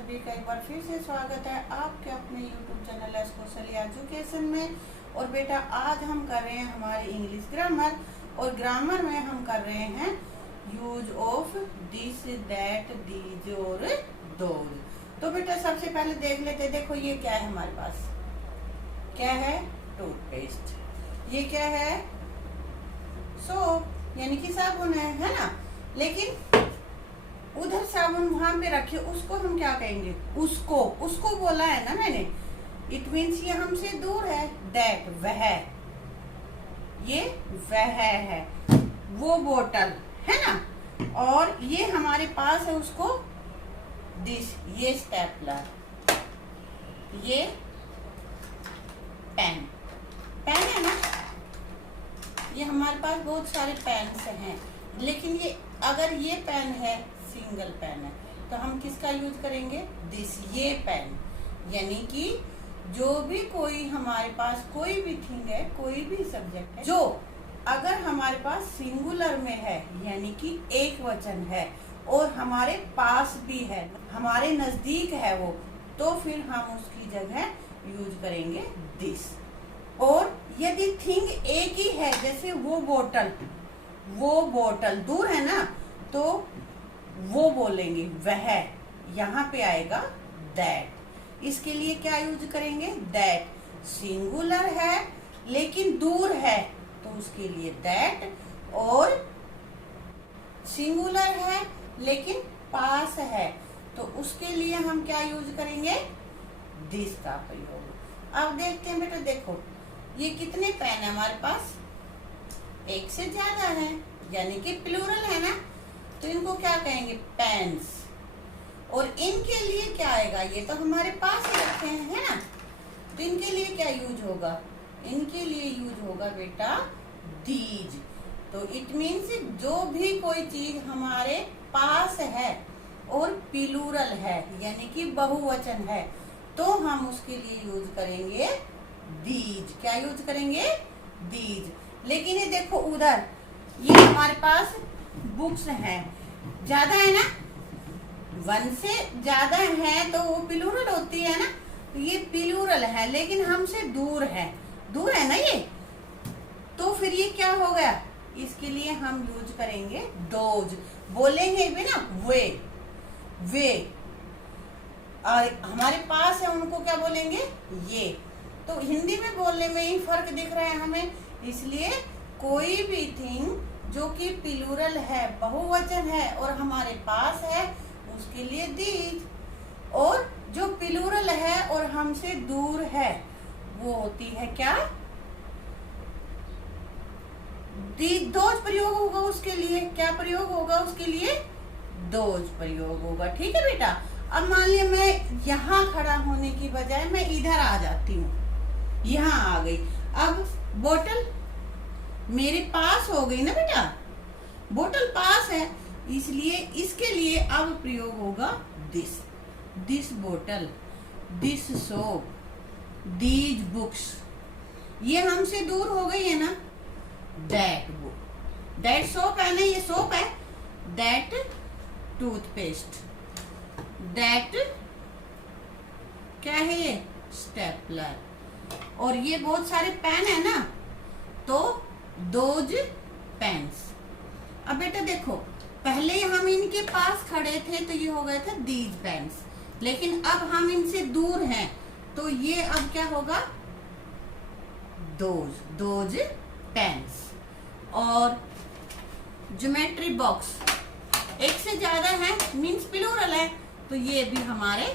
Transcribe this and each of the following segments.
सभी का एक बार फिर से स्वागत है आपके अपने YouTube चैनल एस्कोसली एजुकेशन में। और बेटा आज हम कर रहे हैं हमारी इंग्लिश ग्रामर, और ग्रामर में हम कर रहे हैं use of this that these और दोज। तो बेटा सबसे पहले देख लेते, देखो ये क्या है हमारे पास, क्या है टूथपेस्ट, ये क्या है सोप यानी कि साबुन है ना। लेकिन उधर साबुन वहां पे रखे, उसको हम क्या कहेंगे, उसको बोला है ना मैंने, इट मीन्स ये हमसे दूर है, दैट वह, ये वह है, वो बोतल है ना, और ये हमारे पास है उसको दिस, ये स्टेपलर, ये पेन है ना, ये हमारे पास बहुत सारे पेन्स हैं। लेकिन ये अगर ये पेन है सिंगल पेन है तो हम किसका यूज करेंगे, दिस, ये पेन। यानी कि जो भी कोई हमारे पास कोई भी थिंग है, कोई भी सब्जेक्ट है जो अगर हमारे पास सिंगुलर में है यानी कि एक वचन है और हमारे पास भी है, हमारे नजदीक है वो, तो फिर हम उसकी जगह यूज करेंगे दिस। और यदि थिंग एक ही है, जैसे वो बोतल दूर है ना, तो वो बोलेंगे वह, यहाँ पे आएगा दैट। इसके लिए क्या यूज करेंगे, दैट। सिंगुलर है लेकिन दूर है तो उसके लिए दैट, और सिंगुलर है लेकिन पास है तो उसके लिए हम क्या यूज करेंगे, दिस का प्रयोग। अब देखते हैं बेटा, देखो ये कितने पेन है हमारे पास, एक से ज्यादा है यानी कि प्लूरल है ना, तो इनको क्या कहेंगे, पेन्स। और इनके लिए क्या आएगा, ये तो हमारे पास ही रखे हैं है ना, तो इनके लिए क्या यूज होगा, इनके लिए यूज होगा बेटा दीज। तो इट मीन्स जो भी कोई चीज हमारे पास है और प्लूरल है यानी कि बहुवचन है, तो हम उसके लिए यूज करेंगे दीज। क्या यूज करेंगे, दीज। लेकिन ये देखो उधर, ये हमारे पास बुक्स हैं, ज्यादा है ना, वन से ज्यादा है तो वो प्लूरल होती है ना, तो ये प्लूरल है लेकिन हमसे दूर है ना ये, तो फिर ये क्या हो गया, इसके लिए हम यूज करेंगे दोज। बोलेंगे भी ना वे, और हमारे पास है उनको क्या बोलेंगे, ये। तो हिंदी में बोलने में ही फर्क दिख रहा है हमें, इसलिए कोई भी थिंग जो कि प्लूरल है, बहुवचन है और हमारे पास है, उसके लिए दीज। और जो प्लूरल है और हमसे दूर है वो होती है क्या, दोज प्रयोग होगा उसके लिए। क्या प्रयोग होगा उसके लिए, दोज प्रयोग होगा। ठीक है बेटा। अब मान लिया मैं यहाँ खड़ा होने की बजाय मैं इधर आ जाती हूँ, यहाँ आ गई, अब बोतल मेरे पास हो गई ना बेटा, बोतल पास है, इसलिए इसके लिए अब प्रयोग होगा दिस बोतल, दिस सोप, दीज बुक्स। ये हमसे दूर हो गई है ना, दैट बुक, दैट सोप है ना, ये सोप है, दैट टूथपेस्ट, दैट क्या है ये स्टेपलर, और ये बहुत सारे पेन है ना, तो दोज पेन्स। अब बेटा देखो, पहले हम इनके पास खड़े थे तो ये हो गया था दीज पेन्स, लेकिन अब हम इनसे दूर हैं तो ये अब क्या होगा, दोज पेन्स। और ज्योमेट्री बॉक्स एक से ज्यादा है मीन्स प्लूरल है, तो ये भी हमारे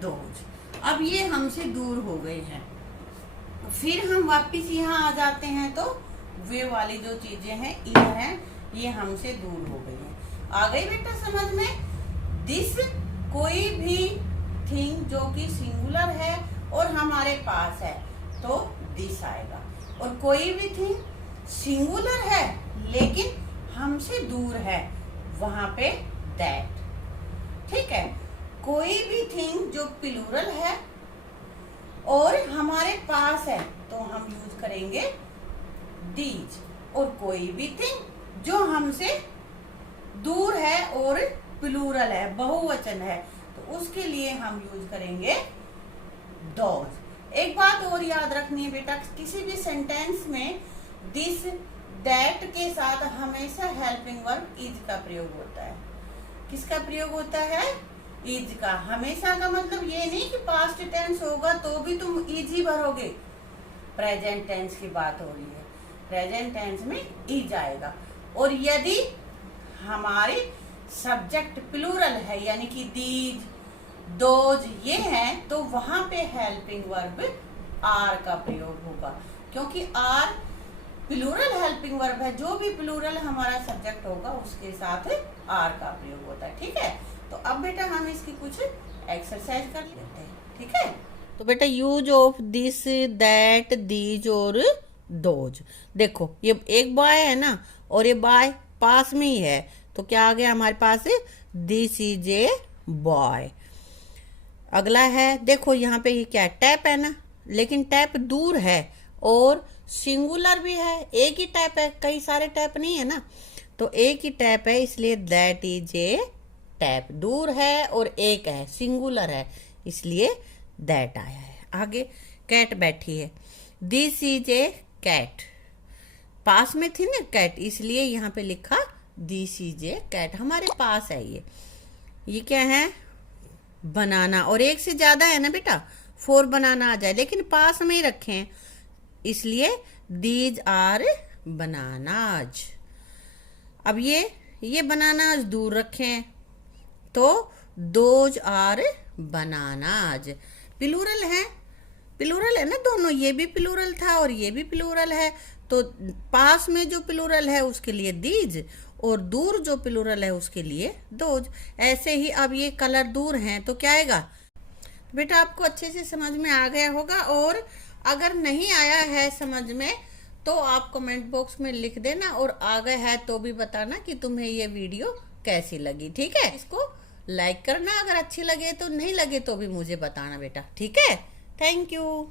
दोज। अब ये हमसे दूर हो गए हैं, फिर हम वापिस यहाँ आ जाते हैं तो वे वाली जो चीजें हैं इधर हैं, ये हमसे दूर हो गई हैं। आ गई बेटा समझ में। दिस, कोई भी थिंग जो कि सिंगुलर है और हमारे पास है तो दिस आएगा, और कोई भी थिंग सिंगुलर है लेकिन हमसे दूर है, वहां पे दैट। ठीक है। कोई भी थिंग जो प्लूरल है और हमारे पास है तो हम यूज करेंगे दीज। और कोई भी थिंग जो हमसे दूर है और प्लूरल है, बहुवचन है, तो उसके लिए हम यूज करेंगे दोज। एक बात और याद रखनी है बेटा, किसी भी सेंटेंस में दिस दैट के साथ हमेशा हेल्पिंग वर्ब इज का प्रयोग होता है। किसका प्रयोग होता है? इज का। हमेशा का मतलब ये नहीं कि पास्ट टेंस होगा तो भी तुम इज ही भरोगे। प्रेजेंट टेंस की बात हो रही है, प्रेजेंट टेंस में इज आएगा। और यदि हमारे सब्जेक्ट प्लूरल है यानी कि दीज, दोज ये है, तो वहां पे हेल्पिंग वर्ब आर का प्रयोग होगा, क्योंकि आर प्लूरल हेल्पिंग वर्ब है। जो भी प्लूरल हमारा सब्जेक्ट होगा उसके साथ आर का प्रयोग होता है। ठीक है, तो अब बेटा हम इसकी कुछ एक्सरसाइज कर लेते हैं। ठीक है, तो बेटा use of this, that, these और दोज। देखो ये एक बॉय है ना, और ये बॉय पास में ही है, तो क्या आ गया हमारे पास? This is a boy. अगला है, देखो यहाँ पे ये क्या टैप है ना, लेकिन टैप दूर है और सिंगुलर भी है, एक ही टैप है, कई सारे टैप नहीं है ना, तो एक ही टैप है, इसलिए दैट इज ए टैप। दूर है और एक है, सिंगुलर है, इसलिए दैट आया है। आगे कैट बैठी है, दिस इज ए कैट। पास में थी ना कैट, इसलिए यहाँ पे लिखा दिस इज ए कैट, हमारे पास है ये क्या है? बनाना। और एक से ज्यादा है ना बेटा, 4 बनाना आ जाए, लेकिन पास में ही रखे हैं, इसलिए दीज आर बनानाज। अब ये बनानाज दूर रखे हैं, तो दोज आर बनानाज। प्लूरल है ना दोनों, ये भी प्लूरल था और ये भी प्लूरल है, तो पास में जो प्लूरल है उसके लिए दीज, और दूर जो प्लूरल है उसके लिए दोज। ऐसे ही अब ये कलर दूर हैं तो क्या आएगा? बेटा आपको अच्छे से समझ में आ गया होगा, और अगर नहीं आया है समझ में तो आप कमेंट बॉक्स में लिख देना, और आ गया है तो भी बताना कि तुम्हें ये वीडियो कैसी लगी। ठीक है, इसको लाइक करना अगर अच्छी लगे, तो नहीं लगे तो भी मुझे बताना बेटा। ठीक है, थैंक यू।